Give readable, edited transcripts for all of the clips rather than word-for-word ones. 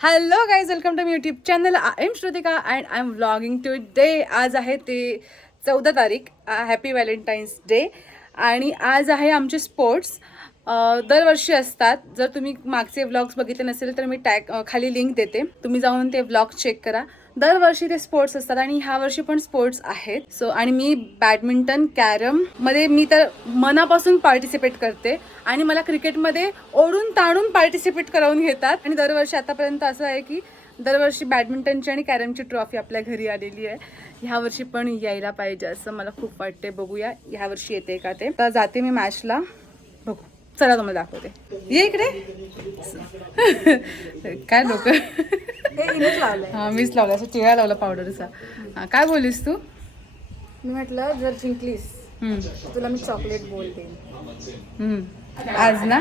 Hello guys, welcome to me YouTube channel. I am Shrutika and I am vlogging today. आज आहे ते 14 तारीख. Happy Valentine's day. आणि आज आहे आमचे स्पोर्ट्स. दरवर्षी असतात. जर तुम्ही मागचे व्लॉग्स बघितले नसेल तर मी खाली लिंक देते, तुम्ही जाऊन ते व्लॉग चेक करा. दरवर्षी ते स्पोर्ट्स असतात आणि ह्या वर्षी पण स्पोर्ट्स आहेत. सो आणि मी बॅडमिंटन, कॅरम मध्ये मी तर मनापासून पार्टिसिपेट करते आणि मला क्रिकेटमध्ये ओढून ताणून पार्टिसिपेट करवून घेतात. आणि दरवर्षी आतापर्यंत असं आहे की दरवर्षी बॅडमिंटनची आणि कॅरमची ट्रॉफी आपल्या घरी आलेली आहे. ह्या वर्षी पण यायला पाहिजे असं मला खूप वाटते. बघूया ह्या वर्षी येते का ते. तर जाते मी मॅचला, बघू. चला तुम्हाला दाखवते. ये इकडे. काय लोक हा मीच लावला, असं टिळा लावला पावडरचा. काय बोलीस तू? मी म्हटलं जर जिंकलीस तुला मी चॉकलेट बोल देईन. आज ना?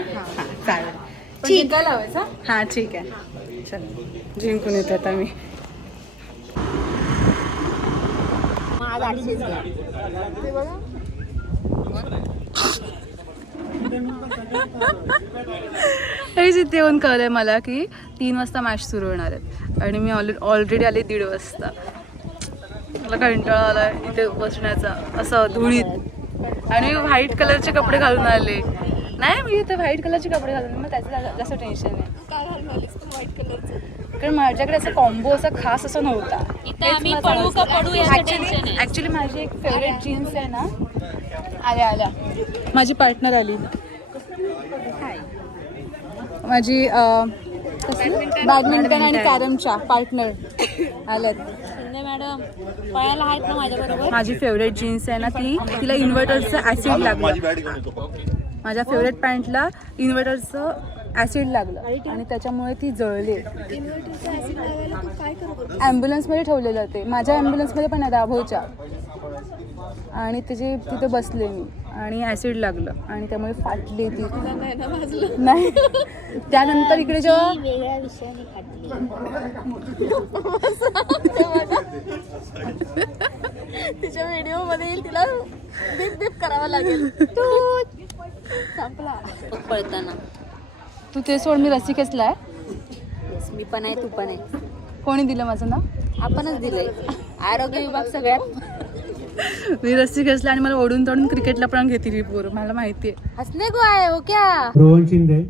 चालेल. ठीक आहे, लावायचा. हा ठीक आहे. चल जिंकून येते आता मी. ते बघा. तिथे येऊन कळलंय मला की 3 वाजता मॅच सुरू होणार आहेत आणि मी ऑलरेडी आले 1:30 वाजता. मला कंटाळा आला इथे बसण्याचा, असं धुळीत. आणि मी व्हाईट कलरचे कपडे घालून आले. नाही, मी इथे व्हाईट कलरचे कपडे घालून, मग त्याचं जास्त टेन्शन आहे. काय घालून आलीस तू व्हाईट कलरचं? कारण माझ्याकडे असं कॉम्बो असा खास असं नव्हता. ऍक्च्युली माझी एक फेवरेट जीन्स आहे ना. आल्या माझी पार्टनर आली. माझी बॅडमिंटन आणि कॅरमच्या पार्टनर आल्यात. मॅडम पळायला आहेत ना माझ्याबरोबर. माझी फेवरेट जीन्स आहे ना, तिला इन्व्हर्टरचं ॲसिड लागलं. माझ्या फेवरेट पॅन्टला इन्व्हर्टरचं ॲसिड लागलं आणि त्याच्यामुळे ती जळली. ॲम्ब्युलन्समध्ये ठेवलेलं ते. माझ्या ॲम्ब्युलन्समध्ये पण आहे दाभोच्या. आणि त्याची तिथे बसले मी आणि ॲसिड लागलं आणि त्यामुळे फाटली ती. नाही, त्यानंतर इकडे जेव्हा वेगळ्या विषयाने तिच्या व्हिडिओ मध्ये येईल, तिला बीप बीप करावं लागेल. संपला पळताना. तू ते सोड, मी रसिकेसला आहे. मी पण आहे, तू पण आहे. कोणी दिलं माझं नाव? आपणच दिलंय. आरोग्य विभाग सगळ्यात. मी रसिकेसला आणि मला ओढून तोडून क्रिकेटला पण घेतली ही पोरं, मला माहिती आहे. हसने को आहे हो क्या? रोहन शिंदे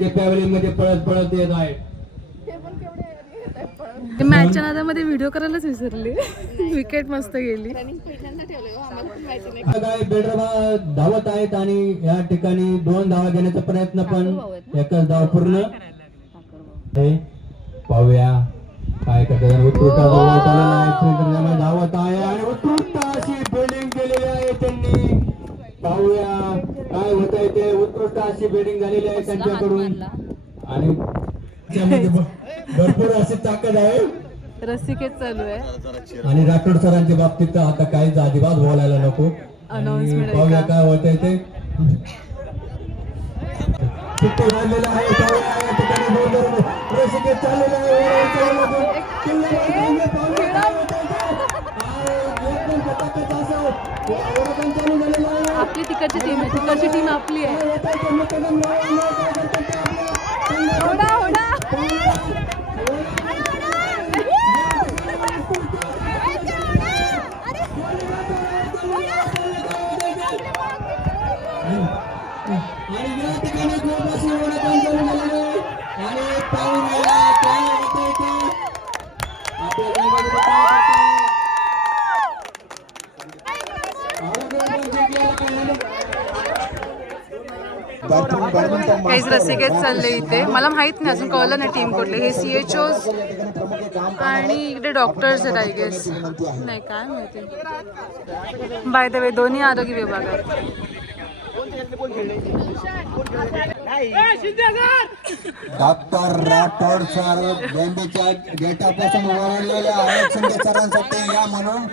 ते मध्ये पळत पळत येत आहे. ते मॅचच्या नादामध्ये व्हिडिओ करायलाच विसरले. विकेट मस्त गेली. काय बेडरबा धावत आहेत आणि या ठिकाणी 2 धावा घेण्याचा प्रयत्न, पण एकच धाव पूर्ण. पाहूया काय करतात. उत्कृष्ट धावत आहे आणि उत्कृष्ट अशी बिल्डिंग केलेली आहे त्यांनी. पाहूया काय होत आहे ते. उत्कृष्ट अशी बिल्डिंग झालेली आहे त्यांच्याकडून आणि भरपूर अशी ताकद आहे. रसिकेत चालू आहे आणि राठोड सरांच्या बाबतीत आता काहीच अजिबात बोलायला नको. अनाउन्समेंट पाहूया काय होत आहे ते. झालेलं आहे. रसिकेत चाललेलं आहे. आपली तिकडची टीम आहे. तिकडची टीम आपली आहे. काहीच रसिकेत चालले इथे. मला माहित नाही, अजून कळलं नाही टीम कुठले. हे CHOs आणि इकडे डॉक्टर्स आहेत आय गेस. नाही काय माहिती. बाय द वे दोन्ही आरोग्य विभाग आहेत. डॉक्टर राठोड सर बेंबीच्या गेटापासून ओरडलेले आहेत शिंदे सरांसाठी या म्हणून.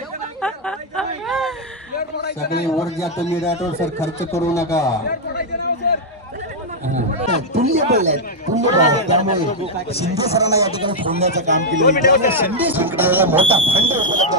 सगळी ऊर्जा तुम्ही राठोड सर खर्च करू नका. तुल्यबळ आहे, तुल्यबळ आहे. त्यामुळे शिंदे सरांना या ठिकाणी फोडण्याचं काम केलं. शिंदे संकटाला मोठा फंड उपलब्ध.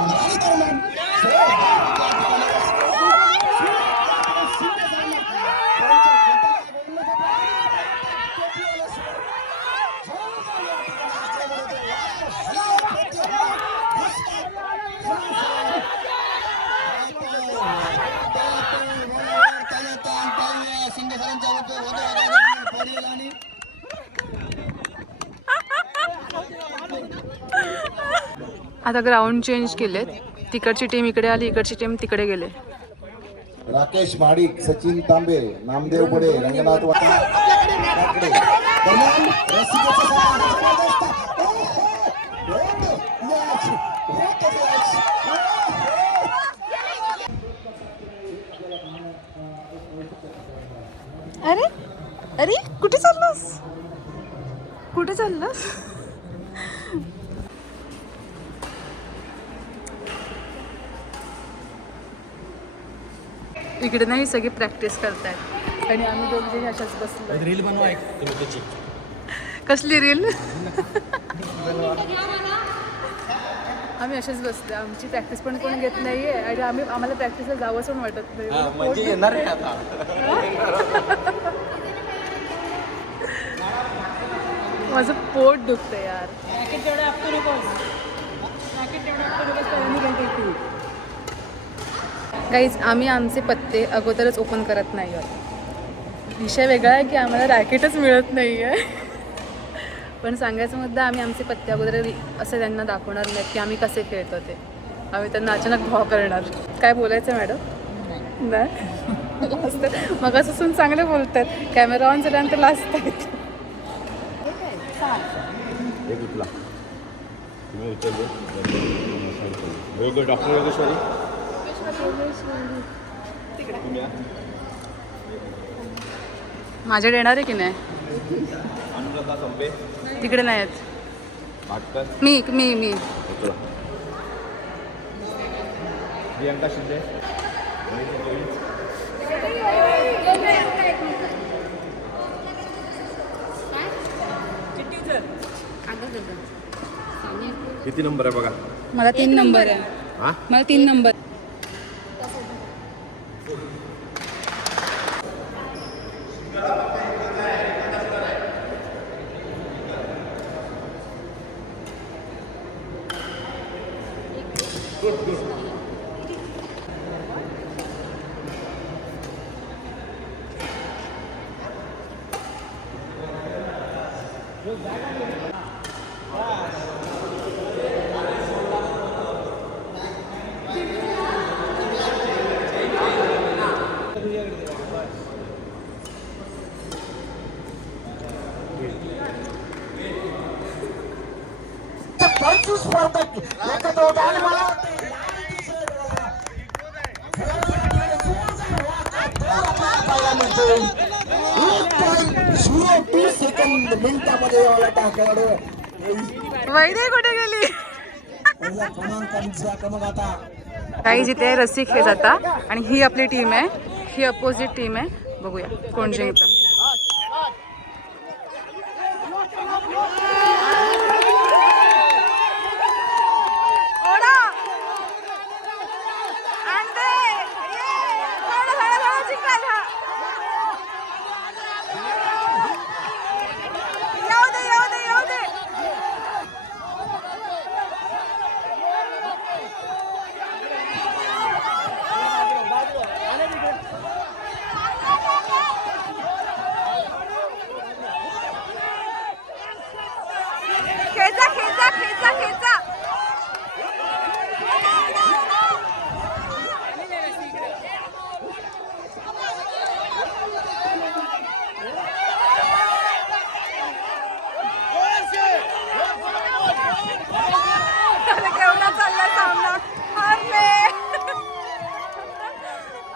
आता ग्राउंड चेंज केलेत. तिकडची टीम इकडे आली, इकडची टीम तिकडे गेले. राकेश माडिक, सचिन तांबे, नामदेव पुढे, रंगनाथ वाकडे. दरम्यान रसिकेचा सामना जबरदस्त. अरे अरे कुठे चाललास, कुठे चाललास? इकडे नाही सगळे प्रॅक्टिस करतायत आणि आम्ही दोघे अशाच बसलो. रील बनवा एक तुम्ही त्याची. कसली रील? आम्ही असेच बसले. आमची प्रॅक्टिस पण कोण घेत नाहीये आणि आम्हाला प्रॅक्टिसला जावंच पण वाटत नाही. म्हणजे येणार आहे आता. माझं पोट दुखतंय यार. गाईज आम्ही आमचे पत्ते अगोदरच ओपन करत नाही आहोत. विषय वेगळा आहे की आम्हाला रॅकेटच मिळत नाही आहे. पण सांगायचा मुद्दा आम्ही आमचे पत्ते अगोदर असं त्यांना दाखवणार नाहीत की आम्ही कसे खेळतो ते. आम्ही त्यांना अचानक भाव करणार. काय बोलायचं मॅडम? नाही मग असं चांगले बोलतात. कॅमेरा ऑन झाल्यानंतर लास्ट आहेत. एक उचला तुम्ही उचलले. डॉक्टर योगेश्वरी माझ्या येणार आहे की नाही? अनुराधा संपे तिकडे नाही आहेत. भाटकर मी मी मी उचला. प्रियंका शिंदे किती नंबर आहे बघा. मला 3 नंबर आहे. हा मला 3 नंबर. पंचवीस स्पर्धक एकत्र होत आणि मला वाटतं सेकंद मिनिटामध्ये खेळाडू वैदे कुठे गेली? क्रमांकांचा क्रमांक आता काही जिथे रस्सी खेळ आता आणि ही आपली टीम आहे. ही अपोजिट टीम आहे. बघूया कोण जिंकतं. खेचा खेचा खेचा खेचा. केवढा चाललाय सामना.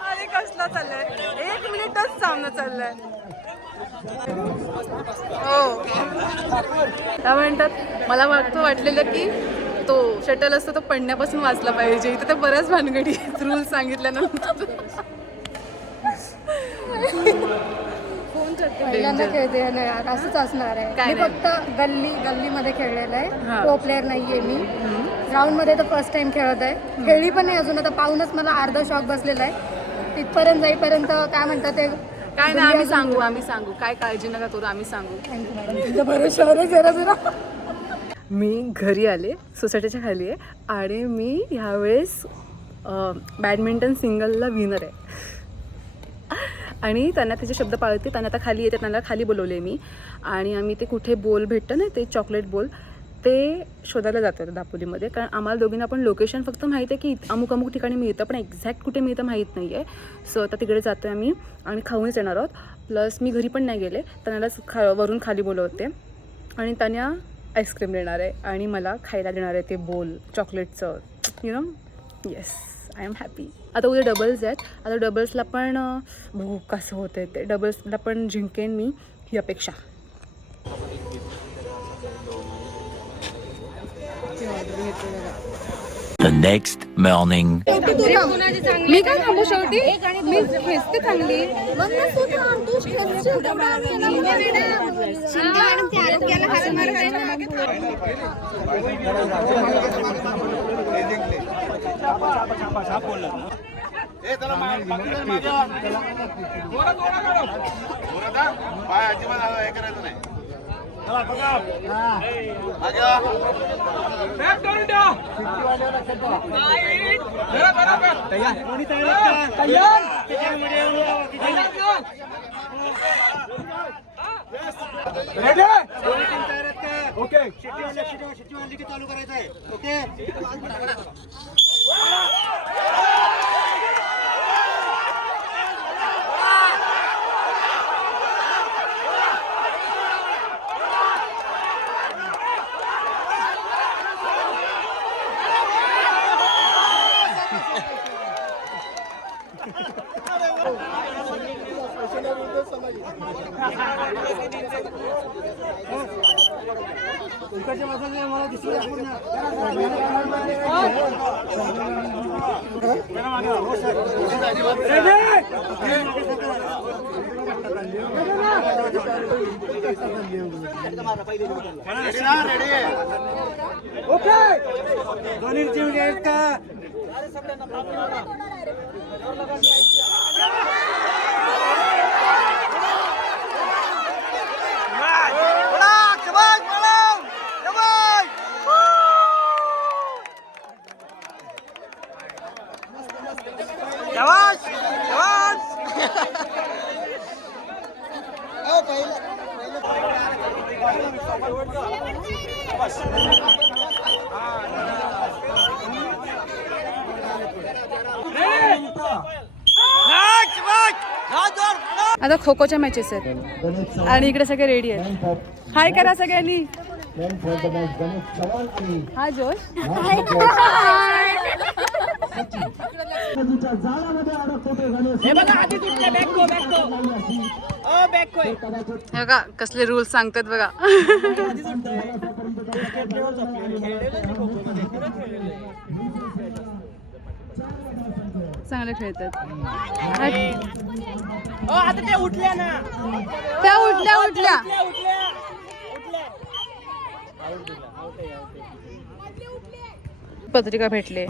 अरे कसला चाललाय. 1 मिनिटच सामना चाललाय. हो त्या म्हणतात मला वाटलेलं की तो शटल असतो तो पडण्यापासून वाचला पाहिजे. इथे तर बऱ्याच भानगडी रूल सांगितल्यानंतर. पहिल्यांदा खेळते ना यार, असंच असणार आहे. मी फक्त गल्लीमध्ये खेळलेलं आहे. प्रो प्लेअर नाहीये मी. ग्राउंड मध्ये तर फर्स्ट टाइम खेळत आहे. खेळली पण नाही अजून. आता पाहूनच मला अर्धा शॉक बसलेला आहे. तिथपर्यंत जाईपर्यंत काय म्हणतात ते काय नाही. आम्ही सांगू काय काळजी नका करू. आम्ही सांगू. तुमचं भरोशावर आहे जरा जरा. मी घरी आले. सोसायटीच्या खाली आहे आणि मी ह्यावेळेस बॅडमिंटन सिंगलला विनर आहे. आणि त्यांना त्याचे शब्द पाळते. त्यांना आता खाली येते. त्यांना खाली बोलवले मी आणि आम्ही ते कुठे बोल भेटतं ना ते चॉकलेट बोल ते शोधायला जातो दापोलीमध्ये, कारण आम्हाला दोघींना पण लोकेशन फक्त माहीत आहे की अमुक अमुक ठिकाणी मिळतं, पण एक्झॅक्ट कुठे मिळतं माहीत नाही आहे. सो आता तिकडे जातो आहे आम्ही आणि खाऊनच येणार आहोत. प्लस मी घरी पण नाही गेले, त्यांनाच वरून खाली बोलवते आणि त्यांना आईस्क्रीम देणार आहे आणि मला खायला देणार आहे ते बोल चॉकलेटचं, you know. Yes, I am happy. आता उद्या डबल्स आहेत. आता डबल्सला पण बघू कसं होतं आहे ते. डबल्सला पण जिंकेन मी ही अपेक्षा. The next morning. मी काय थांबू शेवटी, मी खेचते चांगली. चालू करायचं आहे. ओके. आता खो खोच्या मॅचेस आहेत आणि इकडे सगळे रेडी आहेत. हाय करा सगळ्यांनी. हा जोश. हे बघा कसले रूल्स सांगतात बघा. चांगले खेळतात. त्या उठल्या पत्रिका भेटले.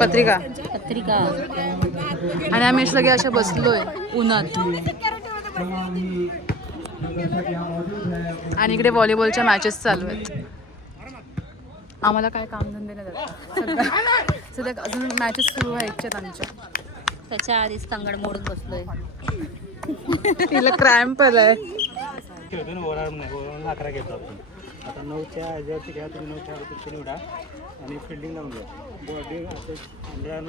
पत्रिका आणि आम्ही सगळे अशा बसलोय उन्हात आणि इकडे व्हॉलीबॉलच्या मॅचेस चालू आहेत. आम्हाला काय कामधंदे नाही जात सध्या अजून मॅचेस सुरू व्हायच्यात आमच्या. त्याच्या आधीच तांगड मोडून बसलोय. तिला क्रॅम्प आलाय. अकरा घेतो आपण. आता 9च्या ह्याच्यावरती घ्या तुम्ही. 9च्या अगोदर निवडा आणि फिल्डिंग लावून घ्या. बॉलिंग असं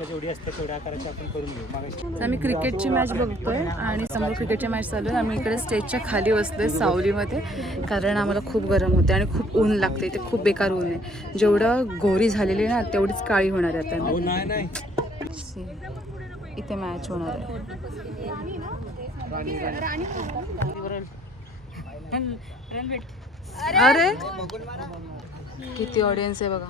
जेवढी असतं तेवढ्या आकाराची आपण करून घेऊ. मागाशी आम्ही क्रिकेटची मॅच बघतोय आणि समोर क्रिकेटची मॅच चालू आहे. आम्ही इकडे स्टेजच्या खाली बसलोय सावलीमध्ये, कारण आम्हाला खूप गरम होते आणि खूप ऊन लागते. इथे खूप बेकार ऊन आहे. जेवढं गोरी झालेली ना तेवढीच काळी होणार आहे आता. इथे मॅच होणार आहे. अरे किती ऑडियन्स आहे बघा.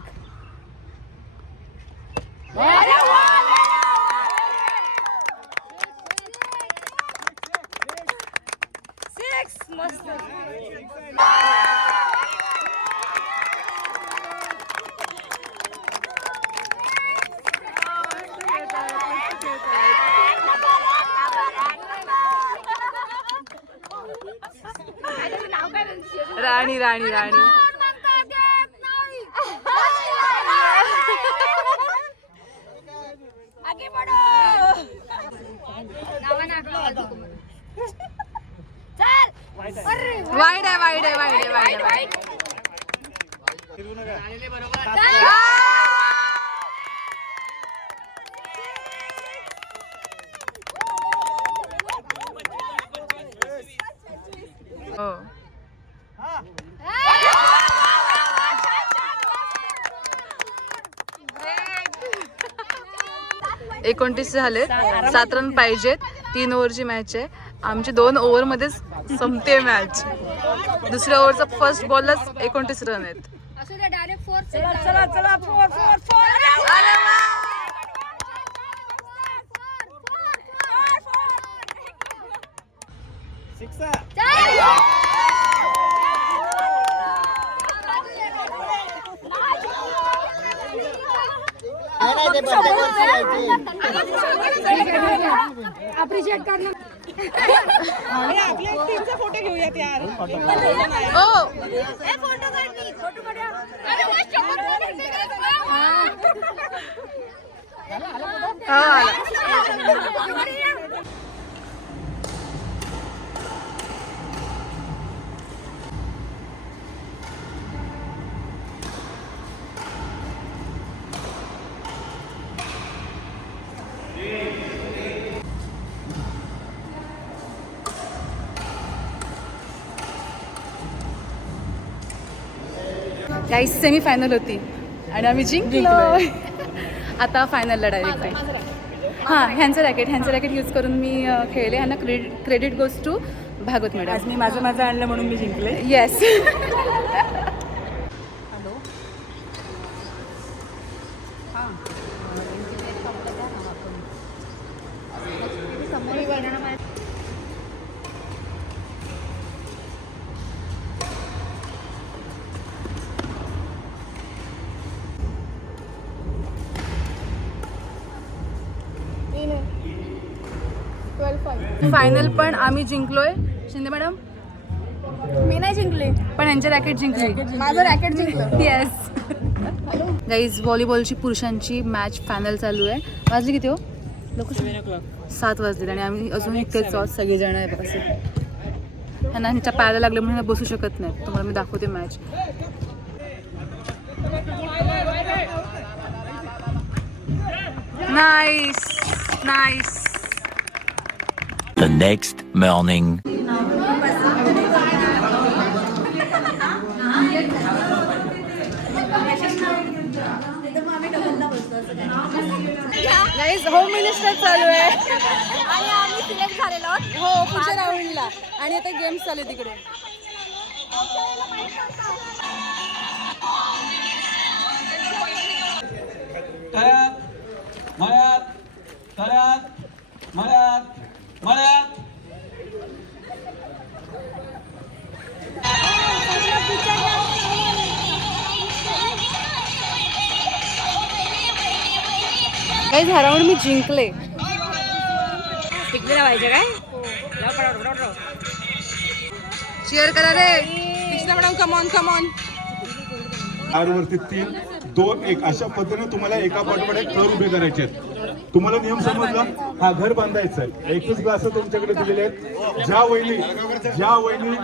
राणी राणी राणी वाईड आहे वाईड आहे वाईड आहे वाईड आहे हो 29 झाले 7 रन पाहिजेत 3 ओव्हरची मॅच आहे आमची 2 ओव्हरमध्येच संपते मॅच दुसऱ्या ओव्हरचा फर्स्ट बॉलच 29 रन आहेत असू दे डायरेक्ट फोर अप्रिशिएट करणं काही सेमीफायनल होती आणि आम्ही जिंकलो आता फायनलला डायरेक्ट आहे हां ह्यांचं रॅकेट यूज करून मी खेळले ह्यांना credit goes to Bhagwat madam आज मी माझं आणलं म्हणून मी जिंकले येस फायनल पण आम्ही जिंकलोय शिंदे मॅडम मी नाही जिंकले पण यांचे रॅकेट जिंकले माझं रॅकेट जिंकलं येस गाईज व्हॉलीबॉलची पुरुषांची मॅच फायनल चालू आहे वाजली किती हो लोक 7 वाजले आणि आम्ही अजून इतकेच आहोत सगळेजण आहे बघा ह्यांना ह्यांच्या पायाला लागले म्हणून बसू शकत नाही तुम्हाला मी दाखवते match nice nice The next morning. Guys home minister चालू आहे आणि आम्ही सिलेक्ट झालेलो आहोत. हो पुढच्या राऊंडला आणि आता गेम्स चालू तिकडे गाईज हा राऊंड मी जिंकले टिकलेला पाहिजे काय चीयर करा रे कृष्णा मॅडम कमॉन कमॉन वरती 3, 2, 1 अशा पद्धतीने तुम्हाला एका पाठोपाठ एक थर उभे करायचे आहेत तुम्हाला नियम समजला हा घर बांधायचा आहे 21 ग्लास तुमच्याकडे दिलेले आहेत ज्या वहिनी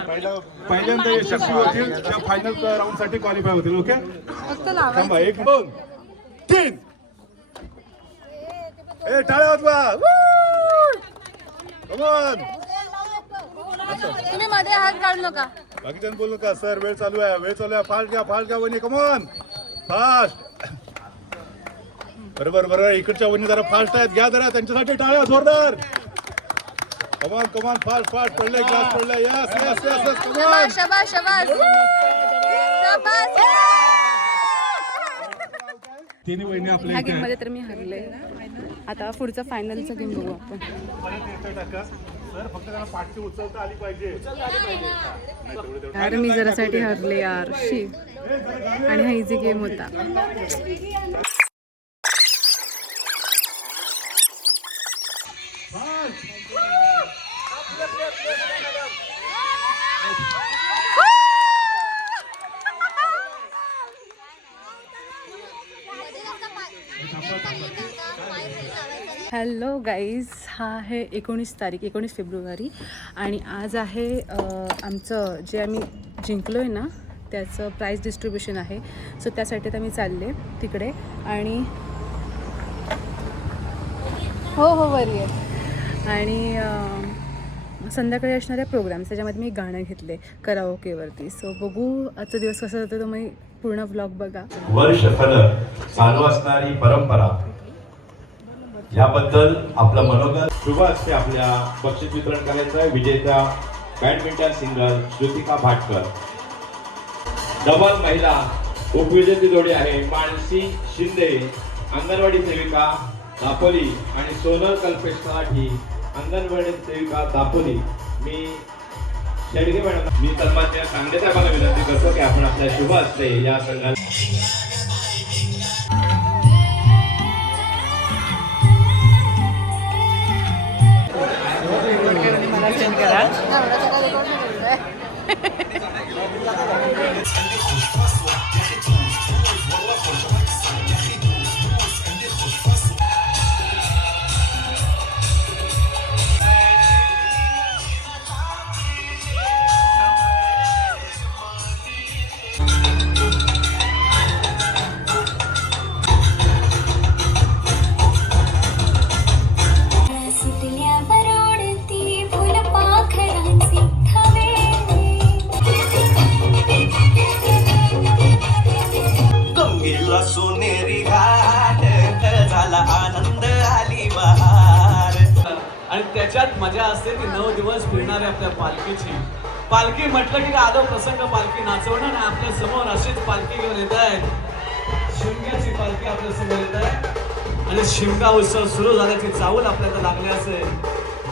पहिल्यांदा यशस्वी होतील त्या फायनल राऊंड साठी क्वालिफाय होतील ओके थांबा 1 2 3 ए टाळ्या वाजवा कमॉन तुम्ही मध्ये हात काढू नका बाकीच्यानं बोलू नका सर वेळ चालू आहे फास्ट घ्या वहिनी कमॉन फास्ट बरोबर इकडच्या वहिनी जरा फास्ट आहेत घ्या जरा त्यांच्यासाठी टाळ्या जोरदार कमॉन फास्ट पडलाय ग्लास पडलाय यस कमॉन शाबास तिन्ही वहिनी आपल्या ह्या गेम मध्ये तर मी हरले आता पुढचा फायनलचा गेम बघू आपण सर फक्त त्यांना पाठी उचलता आली पाहिजे यार मी जरासाठी हरले यार शी आणि हा इझी गेम होता हॅलो गाईज हा आहे 19 फेब्रुवारी आणि आज आहे आमचं जे आम्ही जिंकलो आहे ना त्याचं प्राईज डिस्ट्रीब्युशन आहे. सो त्यासाठी आता मी चालले तिकडे आणि हो बरी आहे. आणि संध्याकाळी असणाऱ्या प्रोग्राम्स त्याच्यामध्ये मी गाणं घेतले कराओकेवरती. सो बघू आजचा दिवस कसा होतो तुम्ही पूर्ण व्लॉग बघा. वर्ष फल चालू असणारी परंपरा याबद्दल आपलं मनोगत. शुभ असते आपल्या बक्षीस वितरण करायचं आहे. विजेता badminton single Shrutika Bhatkar. Double महिला उपविजेती जोडी आहे मानसी शिंदे अंगणवाडी सेविका दापोली आणि सोनल कल्पेश तलाठी अंगणवाडी सेविका दापोली. मी शेडगे मॅडम मी सन्माननीय सांगडे साहेबांना विनंती करतो की आपण आपल्या शुभ असते या संघाला मला सेंड करा. सोनेरी घाट झाला आनंद आली बहार. आणि त्याच्यात मजा असते ती 9 दिवस फिरणारे आपल्या पालखीची. पालखी म्हटलं की आदो प्रसंग पालखी नाचवणं आणि आपल्या समोर अशीच पालखी घेऊन येत आहेत. शिमग्याची पालखी आपल्या समोर येत आहे आणि शिमगा उत्सव सुरू झाल्याची चाहूल आपल्याला लागली असेल.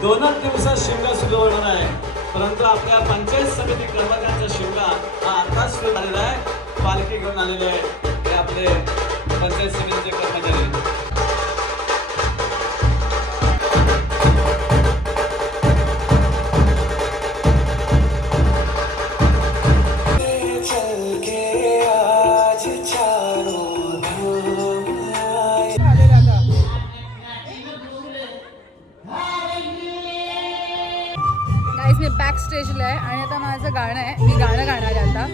2च दिवसात शिमगा सुरू होणार आहे परंतु आपल्या पंचायत समिती कर्मचाऱ्यांचा शिमगा हा आताच सुरू झालेला आहे. पालखी घेऊन आलेले आहेत हे आपले पंचायत समितीचे कर्मचारी. गाईज मी बॅक स्टेजला आहे आणि आता माझं गाणं आहे. मी गाणं गाणार आहे आता.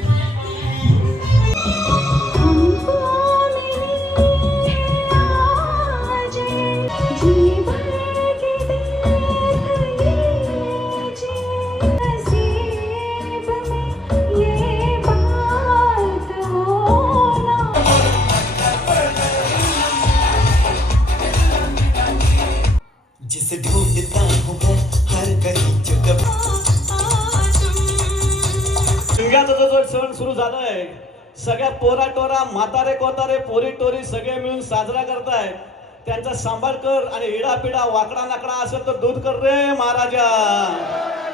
जिसे ढूंढता हूँ मैं हर कहीं जगह. शिमग्याचा जो सण सुरू झालाय सगळ्या पोरा टोरा म्हातारे कोतारे पोरी टोरी सगळे मिळून साजरा करतायत. त्यांचा सांभाळ कर आणि इडापिडा वाकडा नाकडा असेल तर दूध कर रे महाराजा.